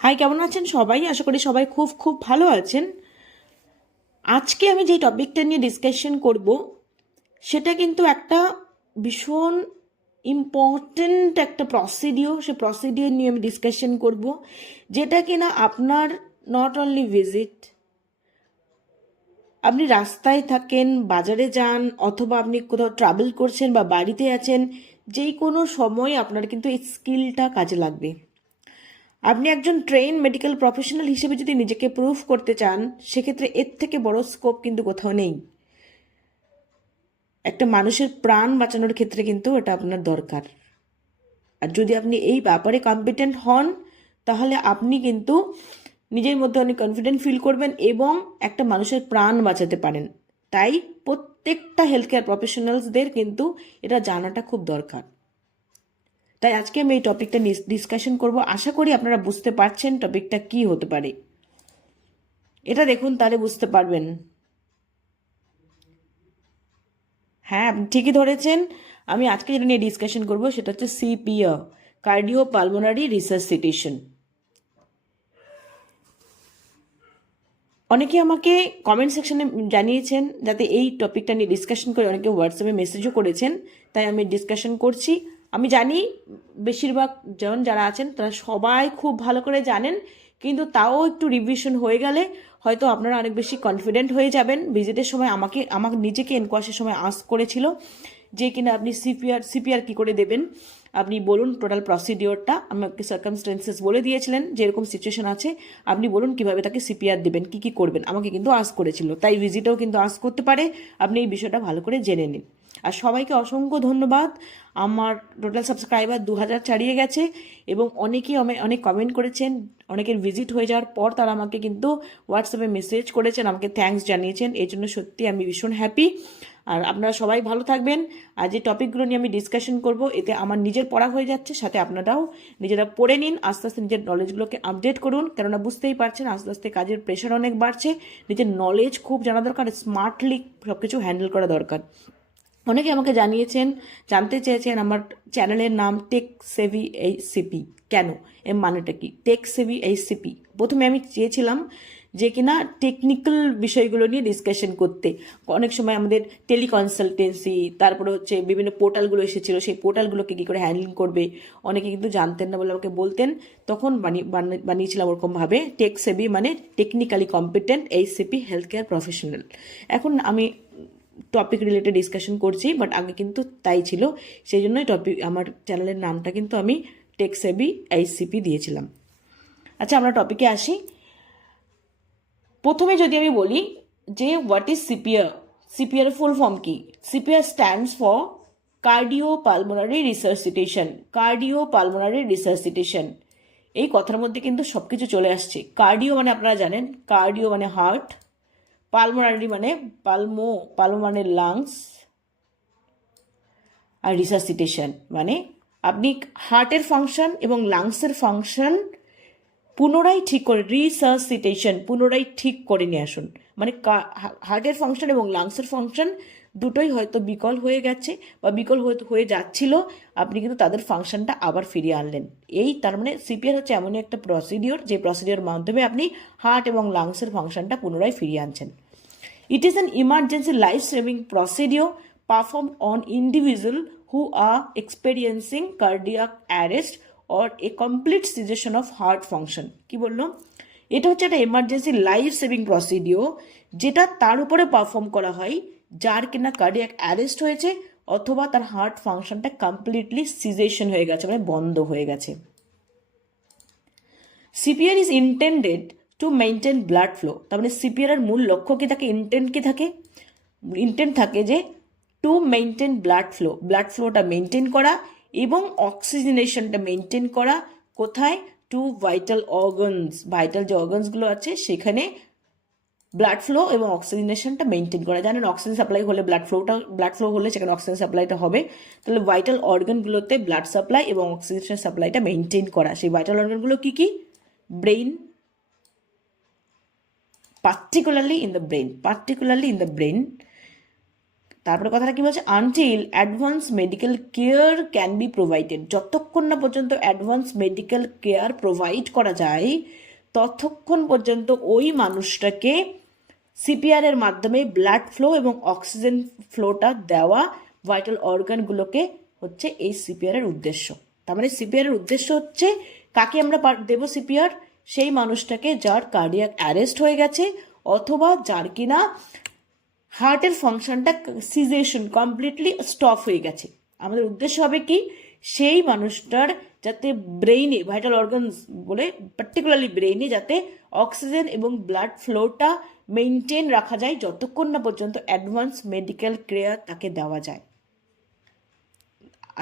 High, কেমন আছেন সবাই? আশা করি সবাই খুব খুব ভালো আছেন। আজকে আমি যে টপিকটা নিয়ে ডিসকাশন করব সেটা কিন্তু একটা ভীষণ ইম্পর্ট্যান্ট একটা প্রসিডিওর। সে প্রসিডিওর নিয়ে আমি ডিসকাশন করব, যেটা কিনা আপনার নট অনলি ভিজিট, আপনি রাস্তায় থাকেন, বাজারে যান, অথবা আপনি কোথাও ট্রাভেল করছেন বা বাড়িতে আছেন, যেই কোনো সময় আপনার কিন্তু এই স্কিলটা কাজে লাগবে। আপনি একজন ট্রেন মেডিকেল প্রফেশনাল হিসেবে যদি নিজেকে প্রুভ করতে চান, সেক্ষেত্রে এর থেকে বড় স্কোপ কিন্তু কোথাও নেই। একটা মানুষের প্রাণ বাঁচানোর ক্ষেত্রে কিন্তু এটা আপনার দরকার। আর যদি আপনি এই ব্যাপারে কম্পিটেন্ট হন, তাহলে আপনি কিন্তু নিজের মধ্যে অনেক কনফিডেন্ট ফিল করবেন এবং একটা মানুষের প্রাণ বাঁচাতে পারেন। তাই প্রত্যেকটা হেলথ কেয়ার প্রফেশনালসদের কিন্তু এটা জানাটা খুব দরকার। তাই আজকে আমি এই টপিকটা ডিসকাশন করব। আশা করি আপনারা বুঝতে পারছেন টপিকটা কি হতে পারে। এটা দেখুন, তাহলে বুঝতে পারবেন। হ্যাঁ, আপনি ঠিকই ধরেছেন। আমি আজকে যেটা নিয়ে ডিসকাশন করব সেটা হচ্ছে সিপিআর, কার্ডিও পালমোনারি রিসাসিটেশন। অনেকে আমাকে কমেন্ট সেকশনে জানিয়েছেন যাতে এই টপিকটা নিয়ে ডিসকাশন করে, অনেকে হোয়াটসঅ্যাপে মেসেজও করেছেন, তাই আমি ডিসকাশন করছি। আমি জানি বেশিরভাগ যারা আছেন তারা সবাই খুব ভালো করে জানেন, কিন্তু তাও একটু রিভিশন হয়ে গেলে হয়তো আপনারা অনেক বেশি কনফিডেন্ট হয়ে যাবেন। ভিজিটের সময় আমাকে নিজেকে এনকোয়াসের সময় আস্ক করেছিল যে কিনা আপনি সিপিআর কী করে দেবেন, আপনি বলুন টোটাল প্রসিডিওরটা। আমাকে সার্কামস্টেন্সেস বলে দিয়েছিলেন, যেরকম সিচুয়েশন আছে আপনি বলুন কিভাবে তাকে সিপিআর দেবেন, কি কি করবেন। আমাকে কিন্তু আস্ক করেছিল, তাই ভিজিটেও কিন্তু আস্ক করতে পারে। আপনি এই বিষয়টা ভালো করে জেনে নিন। আর সবাইকে অসংখ্য ধন্যবাদ। আমার টোটাল সাবস্ক্রাইবার 2000 ছাড়িয়ে গেছে এবং অনেকেই অনেক কমেন্ট করেছেন। অনেকের ভিজিট হয়ে যাওয়ার পর তারা আমাকে কিন্তু হোয়াটসঅ্যাপে মেসেজ করেছেন, আমাকে থ্যাঙ্কস জানিয়েছেন। এই জন্য সত্যি আমি ভীষণ হ্যাপি। আর আপনারা সবাই ভালো থাকবেন। আর যে টপিকগুলো নিয়ে আমি ডিসকাশন করব, এতে আমার নিজের পড়া হয়ে যাচ্ছে, সাথে আপনারাও নিজেরা পড়ে নিন। আস্তে আস্তে নিজের নলেজগুলোকে আপডেট করুন, কেননা বুঝতেই পারছেন আস্তে আস্তে কাজের প্রেশার অনেক বাড়ছে। নিজের নলেজ খুব জানা দরকার, স্মার্টলি সব কিছু হ্যান্ডেল করা দরকার। অনেকে আমাকে জানতে চেয়েছেন আমার চ্যানেলের নাম টেক সেভি এইচসিপি কেন, এর মানেটা কি। টেক সেভি এইচসিপি প্রথমে আমি চেয়েছিলাম যে কিনা টেকনিক্যাল বিষয়গুলো নিয়ে ডিসকাশন করতে। অনেক সময় আমাদের টেলিকনসালটেন্সি, তারপরে হচ্ছে বিভিন্ন পোর্টালগুলো এসেছিল, সেই পোর্টালগুলোকে কী করে হ্যান্ডেলিং করবে অনেকে কিন্তু জানতেন না বলে আমাকে বলতেন। তখন বানিয়েছিলাম ওরকমভাবে টেক সেভি, মানে technically competent HCP health care professional. এখন আমি টপিক রিলেটেড ডিসকাশন করছি, বাট আগে কিন্তু তাই ছিল। সেই জন্যই আমার চ্যানেলের নামটা কিন্তু আমি টেক সেভি এইচসিপি দিয়েছিলাম। আচ্ছা, আমরা টপিকে আসি। প্রথমে যদি আমি বলি যে what is CPR, CPR full form কি। CPR stands for cardio pulmonary resuscitation. Cardio pulmonary resuscitation, এই কথার মধ্যে কিন্তু সব কিছু চলে আসছে। কার্ডিও মানে আপনারা জানেন, কার্ডিও মানে হার্ট, পালমোনারি মানে পালমো মানে লাংস, আর রিসাসিটেশন মানে আপনি হার্টের ফাংশন এবং লাংসের ফাংশন পুনরায় ঠিক করে, রিসাসিটেশন পুনরায় ঠিক করে নিয়ে আসুন। মানে হার্টের ফাংশন এবং লাংসের ফাংশন দুটোই হয়তো বিকল হয়ে গেছে বা বিকল হয়ে যাচ্ছিল, আপনি কিন্তু তাদের ফাংশনটা আবার ফিরিয়ে আনলেন। তার মানে সিপিআর হচ্ছে এমনই একটা প্রসিডিওর, যে প্রসিডিওর মাধ্যমে আপনি হার্ট এবং লাংসের ফাংশনটা পুনরায় ফিরিয়ে আনছেন। It is an emergency life-saving procedure performed on individuals who are experiencing cardiac arrest or a complete cessation of heart function. কি বললো? এটা হচ্ছে একটা এমার্জেন্সি লাইফ সেভিং প্রসিডিওর, যেটা তার উপরে পারফর্ম করা হয় যার কিনা কার্ডিয়াক অ্যারেস্ট হয়েছে অথবা তার হার্ট ফাংশনটা কমপ্লিটলি সিজেশন হয়ে গেছে, মানে বন্ধ হয়ে গেছে। CPR is intended to maintain blood flow. তার মানে সিপিআর এর মূল লক্ষ্য কি থাকে, ইন্টেন্ট কি থাকে? ইন্টেন্ট থাকে যে টু মেনটেন ব্লাড ফ্লোটা মেনটেন করা এবং অক্সিজেনেশনটা মেনটেন করা। কোথায়? টু ভাইটাল অর্গানস, ভাইটাল যে অর্গানসগুলো আছে সেখানে ব্লাড ফ্লো এবং অক্সিজেনেশনটা মেনটেন করা। জানেন অক্সিজেন সাপ্লাই হলে ব্লাড ফ্লো হলে সেখানে অক্সিজেন সাপ্লাইটা হবে। তাহলে ভাইটাল অর্গানগুলোতে ব্লাড সাপ্লাই এবং অক্সিজেন সাপ্লাইটা মেনটেন করা। সেই ভাইটাল অর্গানগুলো কি কি? Brain, particularly in the brain, তারপরে কথাটা কি বলছে, until advance medical care can be provided, যতক্ষণ না পর্যন্ত অ্যাডভান্স মেডিকেল কেয়ার প্রোভাইড করা যায় ততক্ষণ পর্যন্ত ওই মানুষটাকে সিপিআরের মাধ্যমে ব্লাড ফ্লো এবং অক্সিজেন ফ্লোটা দেওয়া ভাইটাল অর্গানগুলোকে হচ্ছে এই সিপিআরের উদ্দেশ্য। তার মানে সিপিআরের উদ্দেশ্য হচ্ছে কাকে আমরা দেবো সিপিআর, সেই মানুষটাকে যার কার্ডিয়াক অ্যারেস্ট হয়ে গেছে অথবা যার কিনা হার্টের ফাংশনটা সিজেশন কমপ্লিটলি স্টপ হয়ে গেছে। আমাদের উদ্দেশ্য হবে কি, সেই মানুষটার যাতে ব্রেইনে ভাইটাল অর্গানস বলে পার্টিকুলারলি ব্রেইনে যাতে অক্সিজেন এবং ব্লাড ফ্লোটা মেনটেন রাখা যায় যতক্ষণ না পর্যন্ত অ্যাডভান্স মেডিকেল কেয়ার তাকে দেওয়া যায়।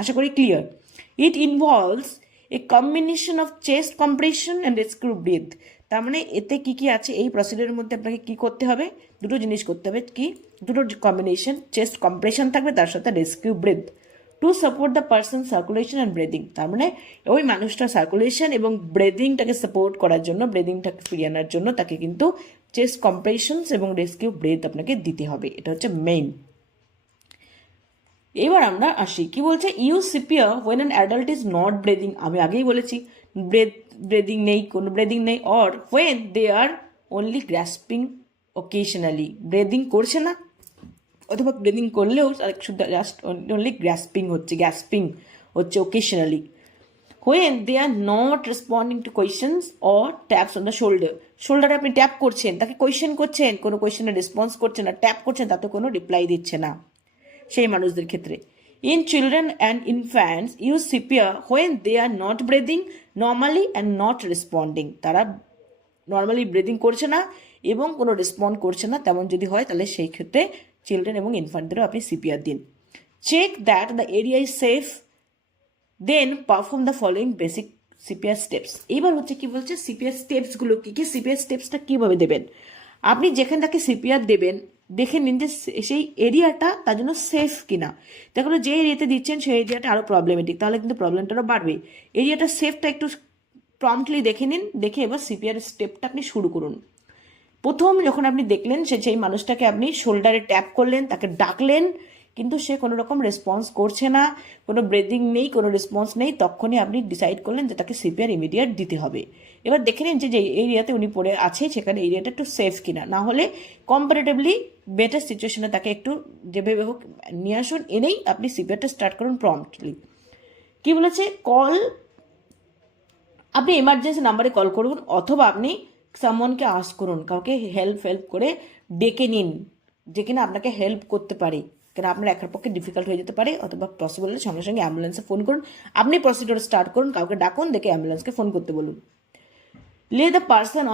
আশা করি clear. It involves a combination of chest compression and rescue breath. তার মানে এতে কি কি আছে, এই প্রসিডিওরের মধ্যে আপনাকে কি করতে হবে, দুটো জিনিস করতে হবে। কি দুটো কম্বিনেশন, চেস্ট কম্প্রেশন থাকবে তার সাথে rescue breath to support the person circulation and breathing. তার মানে ওই মানুষটার সার্কুলেশন এবং ব্রেদিংটাকে সাপোর্ট করার জন্য, ব্রেদিংটাকে ফিরিয়ে আনার জন্য তাকে কিন্তু চেস্ট কম্প্রেশনস এবং রেস্কিউ ব্রেথ আপনাকে দিতে হবে। এটা হচ্ছে মেইন। এবার আমরা আসি, কি বলছে, use CPR when an adult is not breathing. আমি আগেই বলেছি ব্রেদিং নেই, কোনো ব্রেদিং নেই। Or when they are only grasping occasionally, breathing করছে না অথবা ব্রেদিং করলেও জাস্ট অনলি গ্র্যাসপিং হচ্ছে occasionally. When they are not responding to questions or taps on the শোল্ডারে আপনি ট্যাপ করছেন, তাকে কোয়েশ্চেন করছেন, কোনো কোয়েশ্চেনের রেসপন্স করছে না, ট্যাপ করছেন, তাতে কোনো রিপ্লাই দিচ্ছে না সেই মানুষদের ক্ষেত্রে। In children and infants use CPR when they are not breathing normally and not responding, তারা নর্মালি ব্রেদিং করছে না এবং কোনো রেসপন্ড করছে না, তেমন যদি হয় তাহলে সেই ক্ষেত্রে চিলড্রেন এবং ইনফ্যান্টদেরও আপনি সিপিআর দিন। Check that the area is safe, then perform the following basic CPR steps. এইবার হচ্ছে কি বলছে, সিপিআর স্টেপসগুলো কী কী, সিপিআর স্টেপসটা কীভাবে দেবেন। আপনি যেখানে তাকে সিপিআর দেবেন দেখে নিন যে সেই এরিয়াটা তার জন্য সেফ কিনা। দেখুন যে এরিয়াতে দিচ্ছেন সেই এরিয়াটা আরও প্রবলেমেটিক, তাহলে কিন্তু প্রবলেমটা আরও বাড়বে। এরিয়াটা সেফটা একটু প্রম্পটলি দেখে নিন, দেখে এবার সিপিআর স্টেপটা আপনি শুরু করুন। প্রথম যখন আপনি দেখলেন সেই মানুষটাকে আপনি শোল্ডারে ট্যাপ করলেন, তাকে ডাকলেন, কিন্তু সে কোনো রকম রেসপন্স করছে না, কোনো ব্রেদিং নেই, কোনো রেসপন্স নেই, তখনই আপনি ডিসাইড করলেন যে তাকে সিপিআর ইমিডিয়েট দিতে হবে। এবার দেখে নিন যে এরিয়াতে উনি পড়ে আছে সেখানে এরিয়াটা একটু সেফ কিনা, না হলে কম্পারেটিভলি বেটার সিচুয়েশনে তাকে একটু যেভাবে হোক নিয়ে আসুন, এনেই আপনি সিপিআরটা স্টার্ট করুন প্রম্পটলি। কি বলেছে, আপনি এমার্জেন্সি নাম্বারে কল করুন অথবা আপনি সামওয়ানকে আস্ক করুন, কাউকে হেল্প করে ডেকে নিন যে কিনা আপনাকে হেল্প করতে পারে, কেন আপনার একার পক্ষে ডিফিকাল্ট হয়ে যেতে পারে, অথবা পসিবল হলে সঙ্গে সঙ্গে অ্যাম্বুলেন্সে ফোন করুন। আপনি প্রসিডিওর স্টার্ট করুন, কাউকে ডাকুন, দেখে অ্যাম্বুলেন্সকে ফোন করতে বলুন। লে the person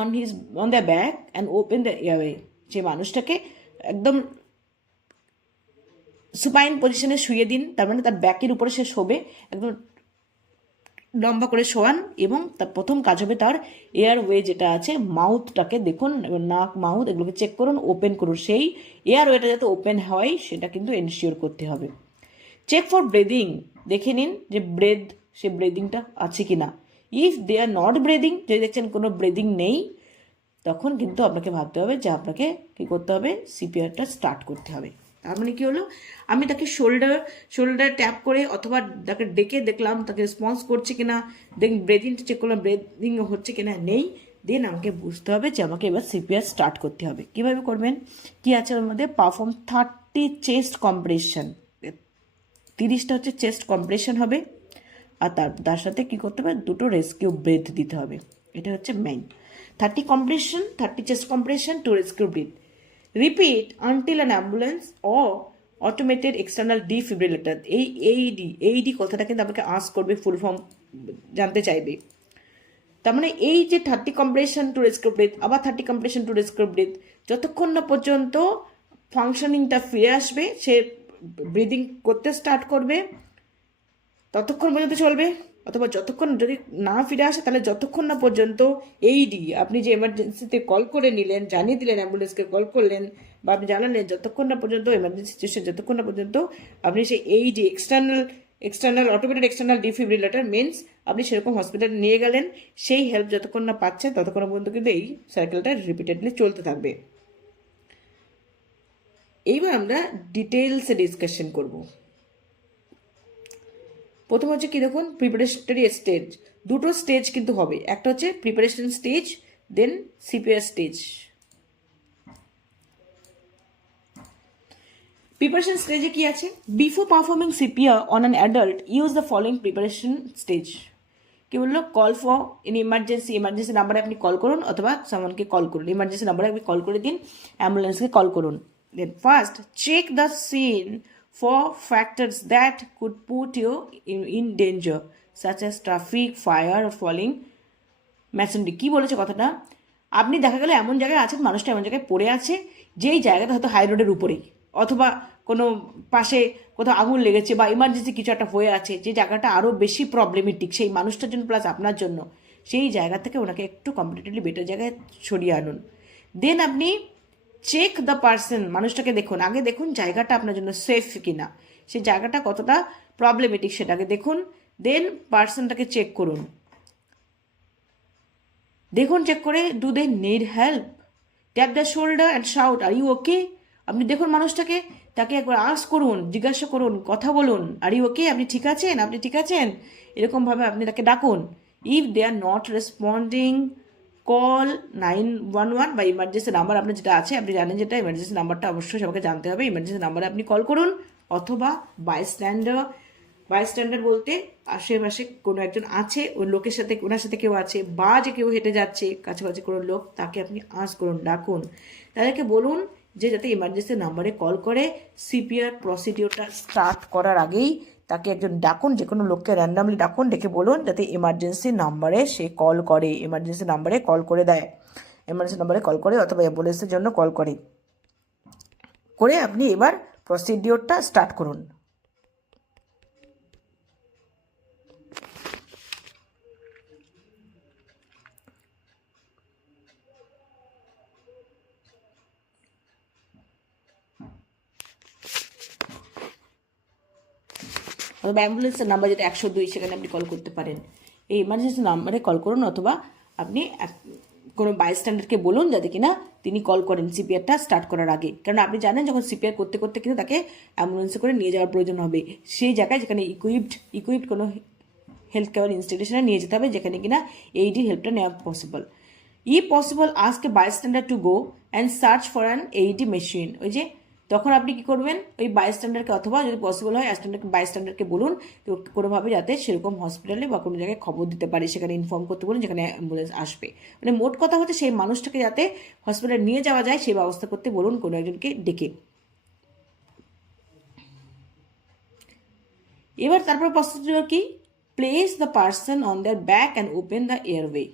on the back and open the airway, যে মানুষটাকে একদম সুপাইন পজিশনে শুয়ে দিন, তার মানে তার ব্যাকের উপরে সে শোবে, একদম লম্বা করে শোয়ান, এবং তার প্রথম কাজ হবে তার এয়ারওয়ে যেটা আছে মাউথটাকে দেখুন, নাক মাউথ এগুলোকে চেক করুন, ওপেন করুন, সেই এয়ারওয়েটা যাতে ওপেন হয় সেটা কিন্তু এনশিওর করতে হবে। চেক ফর ব্রেদিং, দেখে নিন যে সে ব্রেদিংটা আছে কি না। If they are not breathing, যদি দেখছেন কোনো ব্রেদিং নেই, তখন কিন্তু আপনাকে ভাবতে হবে যে আপনাকে কী করতে হবে, সিপিআরটা স্টার্ট করতে হবে। তার মানে কি হলো, আমি তাকে শোল্ডার ট্যাপ করে অথবা তাকে ডেকে দেখলাম তাকে রেসপন্স করছে কিনা, ব্রেদিংটা চেক করলাম ব্রেদিং হচ্ছে কিনা, নেই, দেন আমাকে বুঝতে হবে যে আমাকে এবার সিপিআর স্টার্ট করতে হবে। কিভাবে করবেন, কি আছে ওর মধ্যে, পারফর্ম 30 চেস্ট কম্প্রেশন, 30টা হচ্ছে চেস্ট কম্প্রেশন হবে, আর তার সাথে কি করতে হবে, দুটো রেস্কিউ ব্রেথ দিতে হবে। এটা হচ্ছে main, 30 compression, 30 chest compression, 2 rescue breath. Repeat until an ambulance or automated external defibrillator. এই এইডি কথাটা কিন্তু আপনাকে আস্ক করবে, ফুল ফর্ম জানতে চাইবে। তার মানে এই যে 30 কম্প্রেশন টু রেস্কিউ ব্রেথ, আবার 30 কম্প্রেশন টু রেস্কিউ ব্রেথ, যতক্ষণ না পর্যন্ত ফাংশনিংটা ফিরে আসবে, সে ব্রিদিং করতে স্টার্ট করবে, ততক্ষণ পর্যন্ত চলবে, অথবা যতক্ষণ যদি না ফিরে আসে তাহলে যতক্ষণ না পর্যন্ত এইডি আপনি যে এমার্জেন্সিতে কল করে নিলেন, জানিয়ে দিলেন, অ্যাম্বুলেন্সকে কল করলেন বা আপনি জানালেন, যতক্ষণ না পর্যন্ত এমার্জেন্সি সিচুয়েশন, যতক্ষণ না পর্যন্ত আপনি সেই eighty external automated external defibrillator means আপনি সেরকম হসপিটালে নিয়ে গেলেন, সেই হেল্প যতক্ষণ না পাচ্ছেন ততক্ষণ পর্যন্ত কিন্তু এই সাইকেলটা রিপিটেডলি চলতে থাকবে। এইবার আমরা ডিটেলসে ডিসকাশন করব। প্রথম হচ্ছে কি দেখুন, প্রিপারেটরি স্টেজ। দুটো স্টেজ কিন্তু হবে, একটা হচ্ছে প্রিপারেশন স্টেজ, দেন সিপিআর স্টেজ। প্রিপারেশন স্টেজে কি আছে? Before performing CPR on an adult use the following preparation stage. কি বললো? কল ফর ইন ইমার্জেন্সি নাম্বারে আপনি কল করুন অথবা সামনকে কল করুন। ইমার্জেন্সি নাম্বারে আপনি কল করে দিন, অ্যাম্বুলেন্সকে কল করুন। Then first check the scene for factors that could put you in danger such as traffic, fire, falling masonry. কি বলেছে কথাটা? আপনি দেখা গেল এমন জায়গায় আছেন, মানুষটা এমন জায়গায় পড়ে আছে যেই জায়গাটা হয়তো হাই রোডের উপরেই, অথবা কোনো পাশে কোথাও আগুন লেগেছে বা ইমার্জেন্সি কিছু একটা হয়ে আছে, যে জায়গাটা আরও বেশি প্রবলেমেটিক সেই মানুষটার জন্য প্লাস আপনার জন্য, সেই জায়গা থেকে ওনাকে একটু কম্পারেটিভলি বেটার জায়গায় সরিয়ে আনুন। দেন আপনি চেক দ্য পার্সন, মানুষটাকে দেখুন, আগে দেখুন জায়গাটা আপনার জন্য সেফ কিনা, সেই জায়গাটা কতটা প্রবলেমেটিক সেটাকে দেখুন। দেন পার্সনটাকে চেক করুন, দেখুন চেক করে, do they need help, tap the shoulder and shout are you okay. আপনি দেখুন মানুষটাকে, তাকে একবার আস্ক করুন, জিজ্ঞাসা করুন, কথা বলুন, আর ইউ ওকে, আপনি ঠিক আছেন, আপনি ঠিক আছেন, এরকমভাবে আপনি তাকে ডাকুন। If they are not responding, call 911 বা ইমার্জেন্সি নাম্বার আপনার যেটা আছে, আপনি জানেন যেটা ইমার্জেন্সি নাম্বারটা অবশ্যই সবাইকে জানতে হবে, ইমার্জেন্সি নাম্বারে আপনি কল করুন, অথবা বাইস্ট্যান্ডার বলতে আশেপাশে কোনো একজন আছে, ওই লোকের সাথে, ওনার সাথে কেউ আছে, বা যে কেউ হেঁটে যাচ্ছে কাছাকাছি কোনো লোক, তাকে আপনি আস্ক করুন, ডাকুন, তাদেরকে বলুন যে যাতে ইমার্জেন্সি নাম্বারে কল করে সিপিআর প্রসিডিওরটা স্টার্ট করার আগেই তাকে একজন ডাকুন, যে কোনো লোককে র্যান্ডামলি ডাকুন, ডেকে বলুন যাতে ইমার্জেন্সি নাম্বারে সে কল করে, ইমার্জেন্সি নাম্বারে কল করে দেয়, ইমার্জেন্সি নাম্বারে কল করে অথবা অ্যাম্বুলেন্সের জন্য কল করে আপনি এবার প্রসিডিওরটা স্টার্ট করুন। অথবা অ্যাম্বুলেন্সের নাম্বার যেটা 102, সেখানে আপনি কল করতে পারেন। এই ইমার্জেন্সি নাম্বারে কল করুন, অথবা আপনি কোনো বাইস্ট্যান্ডারকে বলুন যাতে কিনা তিনি কল করেন সিপিআরটা স্টার্ট করার আগে, কারণ আপনি জানেন যখন সিপিআর করতে করতে কিন্তু তাকে অ্যাম্বুলেন্সে করে নিয়ে যাওয়ার প্রয়োজন হবে সেই জায়গায় যেখানে ইকুইপড কোনো হেলথ কেয়ার ইনস্টিটিউশনে নিয়ে যেতে হবে, যেখানে কিনা এইডির হেল্পটা নেওয়া possible. Possible ask a bystander to go and search for an AED machine. ওই যে তখন আপনি কি করবেন, ওই বাইস্ট্যান্ডারকে, অথবা যদি পসিবল হয় বাইস্ট্যান্ডারকে বলুন তো কোনোভাবে যাতে সেরকম হসপিটালে বা কোনো জায়গায় খবর দিতে পারে, সেখানে ইনফর্ম করতে বলুন যেখানে অ্যাম্বুলেন্স আসবে। মানে মোট কথা হচ্ছে সেই মানুষটাকে যাতে হসপিটালে নিয়ে যাওয়া যায় সেই ব্যবস্থা করতে বলুন কোনো একজনকে ডেকে। এবার তারপর প্রসিডিউর কি? Place the person on there back and open the airway.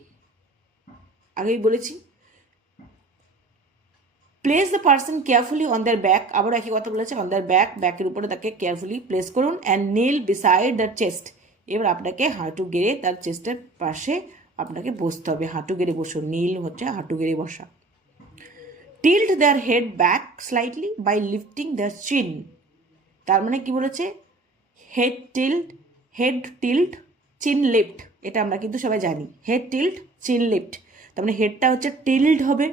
আগেই বলেছি, place the person carefully on there back, আবার একই কথা বলেছে, অন দ্যার ব্যাকের উপরে তাকে কেয়ারফুলি প্লেস করুন, and nail beside the chest. এবার আপনাকে হাঁটু গেড়ে তার চেস্টের পাশে আপনাকে বসতে হবে, হাঁটু গেড়ে বসুন, নীল হচ্ছে হাঁটু গেড়ে বসা। Tilt their head back slightly by lifting their chin. তার মানে কি বলেছে? হেড টিল্ট চিন লিফট, এটা আমরা কিন্তু সবাই জানি, হেড টিল্ট চিন লিফট। তার মানে হেডটা হচ্ছে টিল্ট হবে,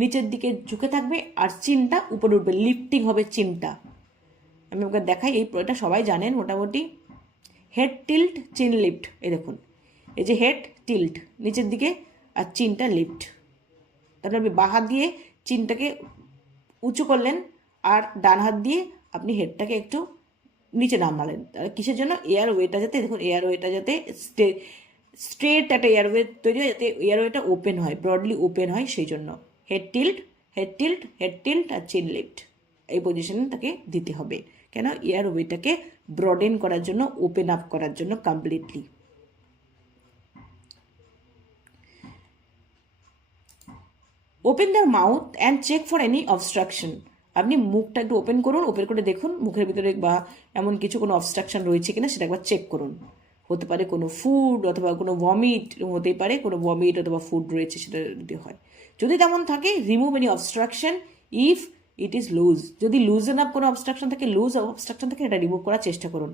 নিচের দিকে ঝুঁকে থাকবে, আর চিনটা উপরে উঠবে, লিফটিং হবে চিনটা। আমি ওকে দেখাই, এটা সবাই জানেন মোটামুটি, হেড টিল্ট চিন লিফট। এই দেখুন, এই যে হেড টিল্ট নিচের দিকে আর চিনটা লিফট। তারপরে আপনি বাঁ হাত দিয়ে চিনটাকে উঁচু করলেন, আর ডান হাত দিয়ে আপনি হেডটাকে একটু নিচে নামালেন। তাহলে কিসের জন্য? এয়ারওয়েটা যাতে, দেখুন এয়ারওয়েটা যাতে স্ট্রেট একটা এয়ারওয়ে তৈরি হয়, যাতে এয়ারওয়েটা ওপেন হয়, ব্রডলি ওপেন হয়, সেই জন্য হেড টিল্ট আর চিন লিফট এই পজিশনে তাকে দিতে হবে। কেন? এয়ারওয়েটাকে ব্রডেন করার জন্য, ওপেন আপ করার জন্য completely. Open the mouth and check for any obstruction. আপনি মুখটা একটু ওপেন করুন, ওপেন করে দেখুন মুখের ভিতরে বা এমন কিছু কোনো অবস্ট্রাকশন রয়েছে কিনা সেটা একবার চেক করুন। হতে পারে কোনো ফুড অথবা কোনো ভমিট, হতেই পারে কোনো ভমিট অথবা ফুড রয়েছে, সেটা যদি হয়, যদি তেমন থাকে remove any obstruction if it is loose. যদি লুজ এনাফ কোনো অবস্ট্রাকশন থাকে, এটা রিমুভ করার চেষ্টা করুন।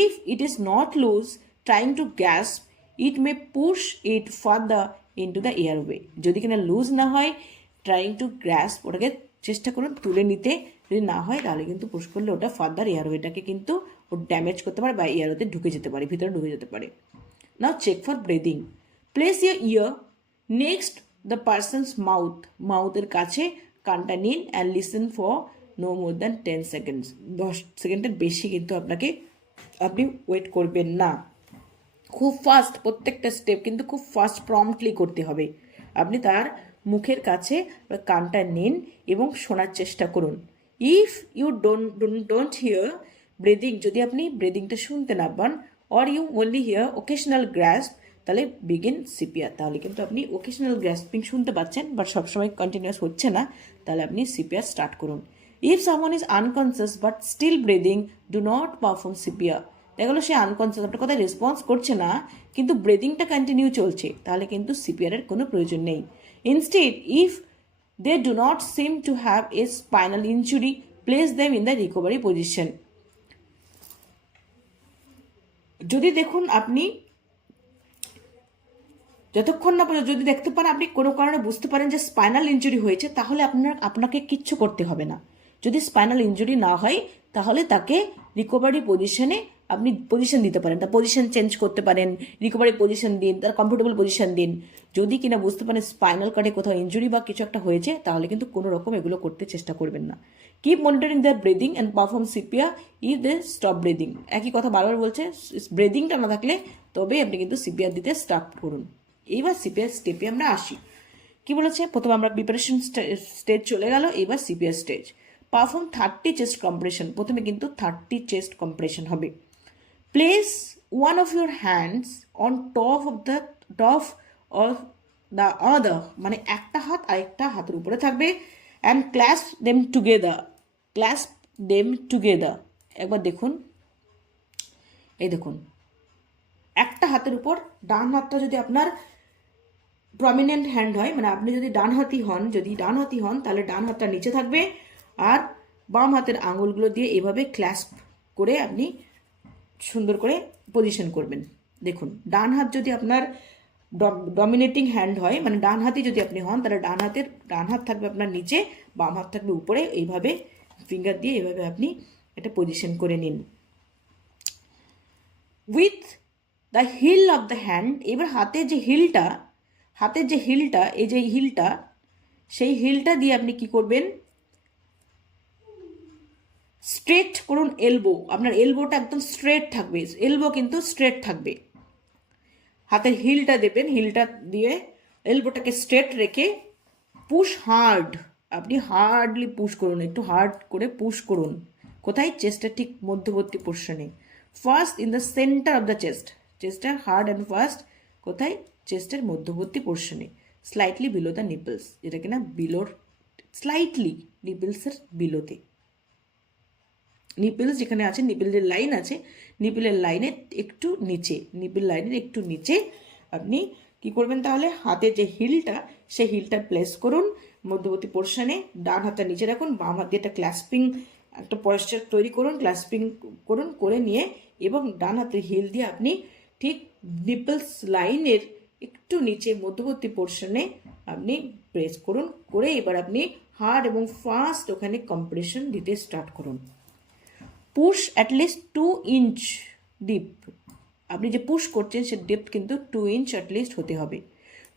If it is not loose, trying to gasp, it may push it further into the airway. যদি কিনা লুজ না হয়, ট্রাইং টু গ্যাসপ, ওটাকে চেষ্টা করুন তুলে নিতে, যদি না হয় তাহলে কিন্তু পুশ করলে ওটা ফার্দার এয়ারওয়েটাকে কিন্তু ও ড্যামেজ করতে পারে বা এয়ারওয়েতে ঢুকে যেতে পারে, ভিতরে ঢুকে যেতে পারে। Now check for breathing. Place ear ear next the person's mouth, মাউথের কাছে কানটা নিন and listen for no more than 10 seconds. 10 সেকেন্ডের বেশি কিন্তু আপনি ওয়েট করবেন না। খুব ফাস্ট, প্রত্যেকটা স্টেপ কিন্তু খুব ফাস্ট প্রম্পটলি করতে হবে। আপনি তার মুখের কাছে কানটা নিন এবং শোনার চেষ্টা করুন। If you don't hear breathing, যদি আপনি ব্রিদিংটা শুনতে না পান, or you only hear occasional gasp, তাহলে বিগিন সিপিআর। তাহলে কিন্তু আপনি ওকেশনাল গ্রাস্পিং শুনতে পাচ্ছেন বাট সবসময় কন্টিনিউয়াস হচ্ছে না, তাহলে আপনি সিপিআর স্টার্ট করুন। If someone is unconscious but still breathing, do not perform CPR. দেখা গেলো সে আনকনসিয়াস, আপনার কথায় রেসপন্স করছে না কিন্তু ব্রিদিংটা কন্টিনিউ চলছে, তাহলে কিন্তু সিপিআরের কোনো প্রয়োজন নেই। Instead if they do not seem to have a spinal injury, place them in the recovery position. যদি দেখুন আপনি যতক্ষণ না যদি দেখতে পান আপনি কোনো কারণে বুঝতে পারেন যে স্পাইনাল ইনজুরি হয়েছে, তাহলে আপনাকে কিচ্ছু করতে হবে না। যদি স্পাইনাল ইনজুরি না হয় তাহলে তাকে রিকভারি পজিশনে আপনি পজিশন দিতে পারেন, তার পজিশন চেঞ্জ করতে পারেন, রিকভারি পজিশন দিন, তার কমফোর্টেবল পজিশন দিন। যদি কিনা বুঝতে পারেন স্পাইনাল কার্ডে কোথাও ইনজুরি বা কিছু একটা হয়েছে, তাহলে কিন্তু কোনো রকম এগুলো করতে চেষ্টা করবেন না। Keep monitoring the breathing and perform CPR if they stop breathing. একই কথা বারবার বলছে, ব্রিদিংটা না থাকলে তবেই আপনি কিন্তু সিপিআর দিতে স্টার্ট করুন। এইবার সিপিআর স্টেপে আমরা আসি। কি বলেছে, প্রথমে আমরা প্রিপারেশন স্টেজ চলে গেল, এবার CPR stage. Perform 30 chest compression. প্রথমে কিন্তু 30 চেস্ট কম্প্রেশন হবে। Place one of your hands on top of the other, মানে একটা হাত আরেকটা হাতের উপরে থাকবে, অ্যান্ড ক্ল্যাস্প দেম টুগেদার। একবার দেখুন, এই দেখুন, একটা হাতের উপর ডান হাতটা যদি আপনার প্রমিনেন্ট হ্যান্ড হয়, মানে আপনি যদি ডানহাতি হন তাহলে ডান হাতটা নিচে থাকবে, আর বাম হাতের আঙুলগুলো দিয়ে এভাবে ক্ল্যাস্প করে আপনি সুন্দর করে পজিশন করবেন। দেখুন, ডান হাত যদি আপনার ডমিনেটিং হ্যান্ড হয়, মানে ডান হাতি যদি আপনি হন, তাহলে ডান হাত থাকবে আপনার নিচে, বাম হাত থাকবে উপরে। এইভাবে ফিঙ্গার দিয়ে এইভাবে আপনি একটা পজিশন করে নিন with the heel of the hand. এবার হাতের যে হিলটা, এই যে হিলটা, সেই হিলটা দিয়ে আপনি কি করবেন, স্ট্রেট করুন এলবো। আপনার এলবোটা একদম স্ট্রেট থাকবে, এলবো কিন্তু স্ট্রেট থাকবে। হাতের হিলটা দেবেন, হিলটা দিয়ে এলবোটাকে স্ট্রেট রেখে পুশ হার্ড, আপনি হার্ডলি পুশ করুন, একটু হার্ড করে পুশ করুন। কোথায়, চেস্টের ঠিক মধ্যবর্তী পোর্শনে, first in the centre of the চেস্টটা হার্ড অ্যান্ড ফার্স্ট কোথায়, চেস্টের মধ্যবর্তী পোর্শনে, স্লাইটলি বিলো দ্য নিপলস, যেটা কিনা বিলোর, স্লাইটলি নিপলসের বিলোতে, নিপলস যেখানে আছে, নিপলের লাইন আছে, নিপলের লাইনের একটু নিচে, নিপল লাইনের একটু নিচে আপনি কি করবেন, তাহলে হাতে যে হিলটা, সেই হিলটা প্লেস করুন মধ্যবর্তী পোর্শনে, ডান হাতটা নিচে রাখুন, বাম হাত দিয়ে একটা ক্লাসপিং একটা পয়েশ্চার তৈরি করুন, ক্লাসপিং করুন, করে নিয়ে এবং ডান হাতের হিল দিয়ে আপনি ঠিক নিপলস লাইনের একটু নিচে মধ্যবর্তী পোর্শনে আপনি প্রেস করুন, করে এবার আপনি হার্ড এবং ফাস্ট ওখানে কম্প্রেশন দিতে স্টার্ট করুন। পুশ অ্যাটলিস্ট 2 ইঞ্চ ডিপ, আপনি যে পুশ করছেন সে ডেপথ কিন্তু 2 ইঞ্চ অ্যাটলিস্ট হতে হবে।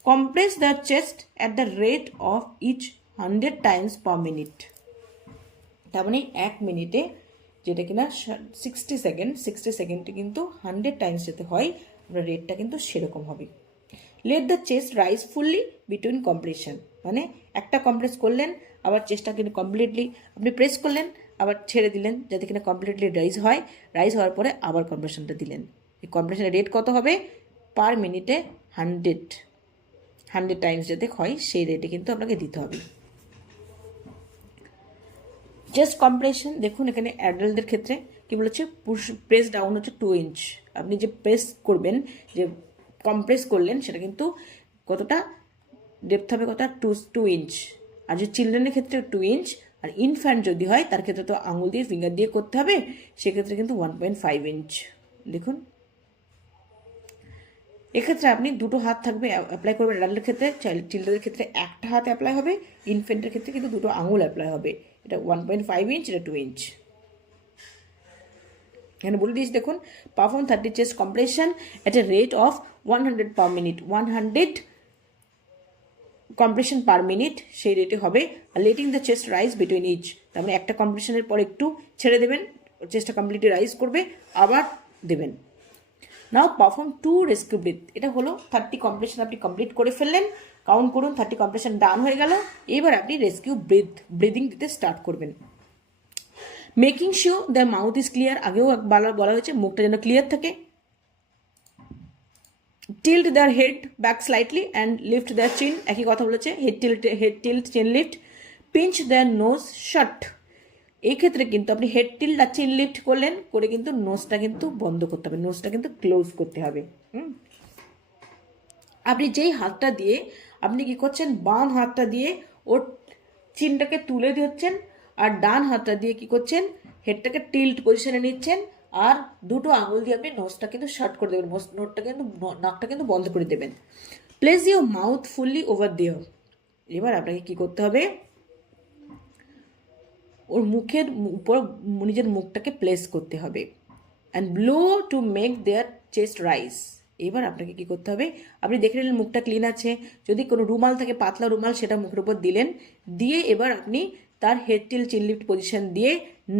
Compress the chest at the rate of each 100 times per minute. তার মানে 1 মিনিটে, যেটা কিনা 60 সেকেন্ডে কিন্তু 100 টাইমস যেতে হয়, আপনার রেটটা কিন্তু সেরকম হবে। Let the chest rise fully between compression, মানে একটা কম্প্রেস করলেন, আবার চেস্টটা কিন্তু কমপ্লিটলি আপনি প্রেস করলেন, আবার ছেড়ে দিলেন যাতে কিনা কমপ্লিটলি রাইজ হয়, রাইজ হওয়ার পরে আবার কম্প্রেশনটা দিলেন। এই কম্প্রেশনের রেট কত হবে, পার মিনিটে 100 টাইমস যাতে হয় সেই রেটে কিন্তু আপনাকে দিতে হবে। চেস্ট কম্প্রেশন দেখুন, এখানে অ্যাডাল্টদের ক্ষেত্রে কি বলেছে, প্রেস ডাউন হচ্ছে 2 ইঞ্চ। আপনি যে প্রেস করবেন, যে কম্প্রেস করলেন, সেটা কিন্তু কতটা ডেপথ হবে, কতটা 2 ইঞ্চ। আর যে চিলড্রেনের ক্ষেত্রে 2 ইঞ্চ, আর ইনফ্যান্ট যদি হয় তার ক্ষেত্রে তো আঙুল দিয়ে ফিঙ্গার দিয়ে করতে হবে, সেক্ষেত্রে কিন্তু 1.5 ইঞ্চ। দেখুন এক্ষেত্রে আপনি দুটো হাত থাকবে, অ্যাপ্লাই করবেন। অ্যাডাল্টের ক্ষেত্রে, চিলড্রেনের ক্ষেত্রে একটা হাত অ্যাপ্লাই হবে, ইনফেন্টের ক্ষেত্রে কিন্তু দুটো আঙুল অ্যাপ্লাই হবে। এটা 1.5 ইঞ্চ, এটা 2 ইঞ্চ। এখানে বলে দিয়েছি দেখুন, perform 30 chest compression at a rate of 100 per minute, 100 compression per minute সেই রেটে হবে। আর letting the chest rise between each, তার মানে একটা কম্প্রেশনের পর একটু ছেড়ে দেবেন, চেস্টটা কমপ্লিটলি রাইজ করবে, আবার দেবেন। নাও পারফর্ম 2 রেস্কিউ ব্রিথ। এটা হলো 30 কম্প্রেশন আপনি কমপ্লিট করে ফেললেন, কাউন্ট করুন 30 কম্প্রেশন ডান হয়ে গেল। এবার আপনি রেস্কিউ ব্রিদিং দিতে স্টার্ট করবেন। Making sure the mouth is clear, আগেও বলা হয়েছে মুখটা যেন ক্লিয়ার থাকে। Tilt their head back slightly and lift their chin, একই কথা বলেছে, head tilt chin lift. Pinch their nose shut, এই ক্ষেত্রে কিন্তু আপনি হেড টিল্ট আর চিন লিফট করলেন, করে কিন্তু নোজটা কিন্তু বন্ধ করতে হবে, নোজটা কিন্তু ক্লোজ করতে হবে। আপনি যেই হাতটা দিয়ে আপনি কি করছেন, বাম হাতটা দিয়ে ওর চিনটাকে তুলে দিচ্ছেন, আর ডান হাতটা দিয়ে কি করছেন, হেডটাকে টিল্ট পজিশনে নিচ্ছেন, আর দুটো আঙুল দিয়ে আপনি নোজটা কিন্তু শার্ট করে দেবেন, নাকটা কিন্তু বন্ধ করে দেবেন। Place your mouth fully over their, এবার আপনাকে কি করতে হবে, ওর মুখের উপর নিজের মুখটাকে প্লেস করতে হবে। And blow to make their chest rise, এবার আপনাকে কি করতে হবে, আপনি দেখে নিলেন মুখটা ক্লিন আছে, যদি কোনো রুমাল থাকে পাতলা রুমাল সেটা মুখের উপর দিলেন, দিয়ে এবার আপনি তার হেড টিল চিন লিফট পজিশন দিয়ে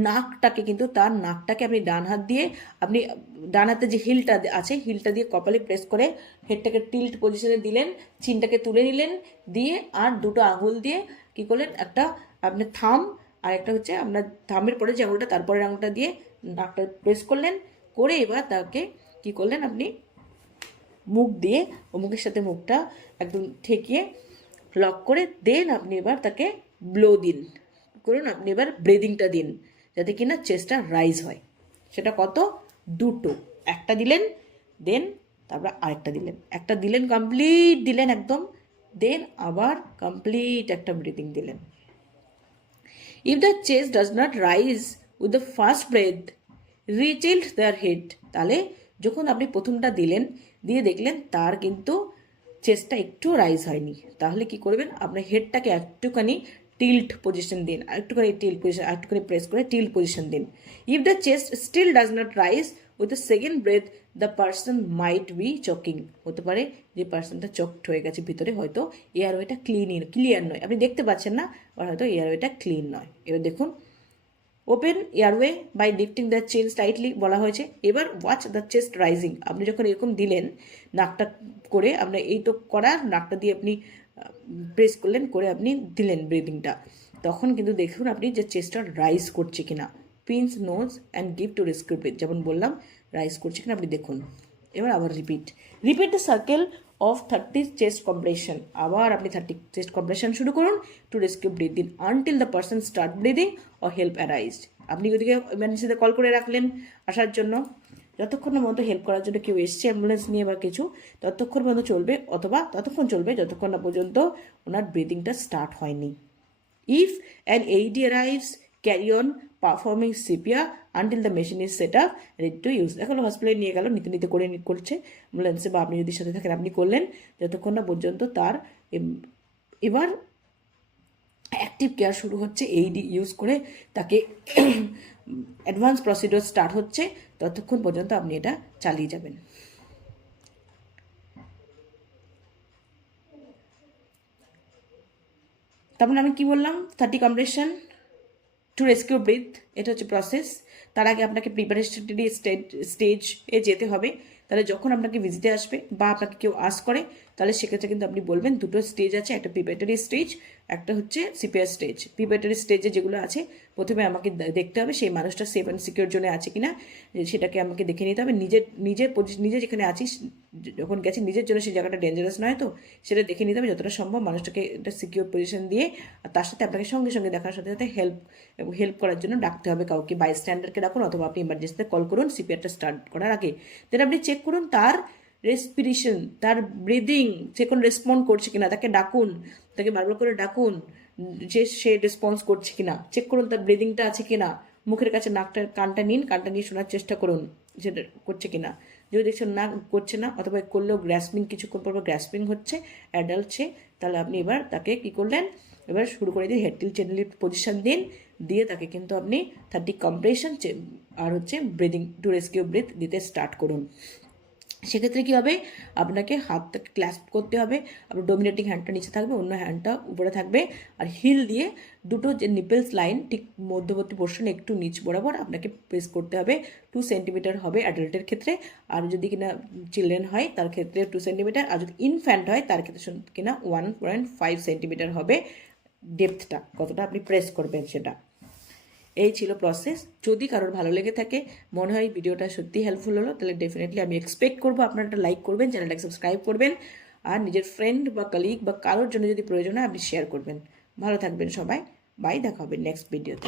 নাকটাকে কিন্তু তার নাকটাকে আপনি ডান হাত দিয়ে, আপনি ডান হাতে যে হিলটা আছে হিলটা দিয়ে কপালে প্রেস করে হেডটাকে টিল্ট পজিশনে দিলেন, চিনটাকে তুলে নিলেন, দিয়ে আর দুটো আঙুল দিয়ে কি করলেন, একটা আপনার থাম আর একটা হচ্ছে আপনার থামের পরে যে আঙুলটা তারপরের আঙুলটা দিয়ে নাকটা প্রেস করলেন, করে এবার তাকে কি করলেন, আপনি মুখ দিয়ে ও মুখের সাথে মুখটা একদম ঠেকিয়ে লক করে দেন আপনি এবার তাকে ব্লো দিন করুন, আপনি এবার ব্রিদিংটা দিন যাতে কিনা চেস্টটা রাইজ হয়। সেটা কত, দুটো, একটা দিলেন দেন তারপর আরেকটা দিলেন, একটা দিলেন কমপ্লিট দিলেন একদম, দেন আবার কমপ্লিট একটা ব্রিদিং দিলেন। If the chest does not rise with the first breath, retilt their head, তাহলে যখন আপনি প্রথমটা দিলেন দিয়ে দেখলেন তার কিন্তু চেস্টটা একটু রাইজ হয়নি, তাহলে কি করবেন, আপনার হেডটাকে একটুখানি টিল্ট পজিশন দিন, একটুখানি টিল্ট পজিশন, একটুখানি প্রেস করে টিল্ট পজিশন দিন। If the chest still does not rise with the second breath, the person might be choking, হতে পারে যে পার্সনটা চকড হয়ে গেছে ভিতরে, হয়তো এয়ারওয়েটা ক্লিয়ার নয়, আপনি দেখতে পাচ্ছেন না, বা হয়তো এয়ারওয়েটা ক্লিন নয়। এবার দেখুন, open airway by lifting the chin slightly বলা হয়েছে। এবার ওয়াচ দ্য চেস্ট রাইজিং, আপনি যখন এরকম দিলেন নাকটা করে, আপনার এই তো করা নাকটা দিয়ে আপনি প্রেস করলেন, করে আপনি দিলেন ব্রিদিংটা, তখন কিন্তু দেখুন আপনি যে চেস্টটা রাইজ করছে কিনা। Pinch nose and give two rescue breath, যেমন বললাম রাইজ করছে কিনা আপনি দেখুন। এবার আবার repeat the circle of 30 chest compression, আবার আপনি 30 চেস্ট কম্প্রেশন শুরু করুন two rescue breathing until the person start breathing or help arrives. আপনি ওদিকে এমার্জেন্সিতে কল করে রাখলেন আসার জন্য, যতক্ষণ পর্যন্ত হেল্প করার জন্য কেউ এসছে অ্যাম্বুলেন্স নিয়ে বা কিছু, ততক্ষণ পর্যন্ত চলবে, অথবা ততক্ষণ চলবে যতক্ষণ না পর্যন্ত ওনার ব্রিদিংটা স্টার্ট হয়নি। If an eighty arrives, carry on performing CPR until the machine is set up ready to use. এখন হসপিটালে নিয়ে গেল, নিতে করছে অ্যাম্বুলেন্সে, বা আপনি যদি সাথে থাকেন আপনি করলেন, যতক্ষণ না পর্যন্ত তার এবার অ্যাক্টিভ কেয়ার শুরু হচ্ছে, এইডি ইউজ করে তাকে অ্যাডভান্স প্রসিডিওর স্টার্ট হচ্ছে, ততক্ষণ পর্যন্ত আপনি এটা চালিয়ে যাবেন। তারপরে আমি কি বললাম, 30 কম্প্রেশন টু রেস্কিউ ব্রিথ, এটা হচ্ছে প্রসেস। তার আগে আপনাকে প্রিপারেটরি স্টেজে যেতে হবে। তাহলে যখন আপনাকে ভিজিটে আসবে বা আপনাকে কেউ আস্ক করে, তাহলে সেক্ষেত্রে কিন্তু আপনি বলবেন দুটো স্টেজ আছে, একটা প্রিপারেটরি স্টেজ, একটা হচ্ছে সিপিআর স্টেজ। প্রিপারেটরি স্টেজে যেগুলো আছে, প্রথমে আমাকে দেখতে হবে সেই মানুষটা সেফ অ্যান্ড সিকিউর জোনে আছে কিনা, সেটাকে আমাকে দেখে নিতে হবে। নিজে যেখানে আছিস যখন গেছি নিজের জন্য সেই জায়গাটা ডেঞ্জারাস নয় তো, সেটা দেখে নিতে হবে যতটা সম্ভব, মানুষটাকে একটা সিকিউর পজিশন দিয়ে, আর তার সাথে আপনাকে সঙ্গে সঙ্গে দেখার সাথে সাথে হেল্প করার জন্য ডাকতে হবে কাউকে, বাই স্ট্যান্ডার্ডকে ডাকুন, অথবা আপনি ইমার্জেন্সিতে কল করুন সিপিআরটা স্টার্ট করার আগে। দেন আপনি চেক করুন তার রেসপিরেশন, তার ব্রিদিং, সে কোন রেসপন্ড করছে কিনা, তাকে ডাকুন, তাকে বারবার করে ডাকুন যে সে রেসপন্স করছে কিনা, চেক করুন তার ব্রিদিংটা আছে কিনা, মুখের কাছে কানটা নিয়ে শোনার চেষ্টা করুন সেটা করছে কিনা। যদি দেখছেন না করছে না, অথবা করলেও গ্র্যাসপিং, কিছুক্ষণ পর গ্র্যাসপিং হচ্ছে, অ্যাডাল্টছে, তাহলে আপনি এবার তাকে কী করলেন, এবার শুরু করে দিন, হেড টিল চেনলিফ পজিশন দিন, দিয়ে তাকে কিন্তু আপনি 30 কম্প্রেশন আর হচ্ছে ব্রিদিং টু রেস্কিউ ব্রিথ দিতে স্টার্ট করুন। সেক্ষেত্রে কী হবে, আপনাকে হাতটাকে ক্ল্যাস্প করতে হবে, আপনার ডোমিনেটিং হ্যান্ডটা নিচে থাকবে, অন্য হ্যান্ডটা উপরে থাকবে, আর হিল দিয়ে দুটো যে নিপেলস লাইন ঠিক মধ্যবর্তী পোর্শনে একটু নিচ বরাবর আপনাকে প্রেস করতে হবে। 2 সেন্টিমিটার হবে অ্যাডাল্টের ক্ষেত্রে, আর যদি কিনা চিলড্রেন হয় তার ক্ষেত্রে 2 সেন্টিমিটার, আর যদি ইনফ্যান্ট হয় তার ক্ষেত্রে কিনা 1.5 সেন্টিমিটার হবে ডেপথটা, কতটা আপনি প্রেস করবেন সেটা। এই ছিল প্রসেস। যদি কারোর ভালো লেগে থাকে, মনে হয় ভিডিওটা সত্যি হেল্পফুল হলো, তাহলে ডেফিনেটলি আমি এক্সপেক্ট করবো আপনারা একটা লাইক করবেন, চ্যানেলটাকে সাবস্ক্রাইব করবেন, আর নিজের ফ্রেন্ড বা কলিগ বা কারোর জন্য যদি প্রয়োজন হয় আপনি শেয়ার করবেন। ভালো থাকবেন সবাই, বাই, দেখা হবে নেক্সট ভিডিওতে।